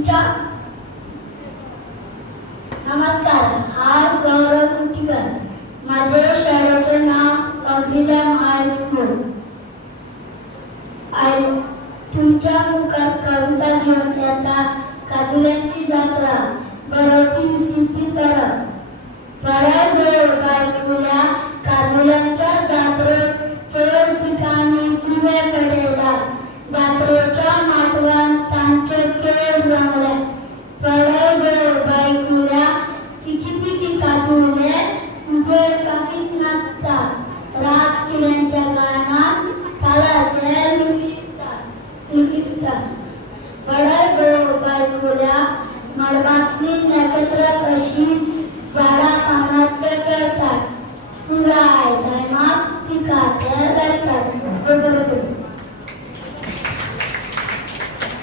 तुमच्या नमस्कार. हाय गौरव कुटीकर. माझे शाळेचे नाव ऑक्झिलम हायस्कूल. तुमच्या मुखात कविता घेऊन येता काजूल्यांची जत्रा बरोबरी सिद्धी परब. बऱ्याच देव बायकुल्या काजूल्यांच्या जात्रेत चोर ठिकाणी दिवे पडेला. जात्रेच्या माटवान तांचे खेळ रंगले. बऱ्याच देव बायकुल्या पिकी पिकी काजूले तुझे पाकीट नाचतात. रात किड्यांच्या गाण्यात ताला ते लिहितात. बऱ्याच देव बायकुल्या मडबातली नक्षत्र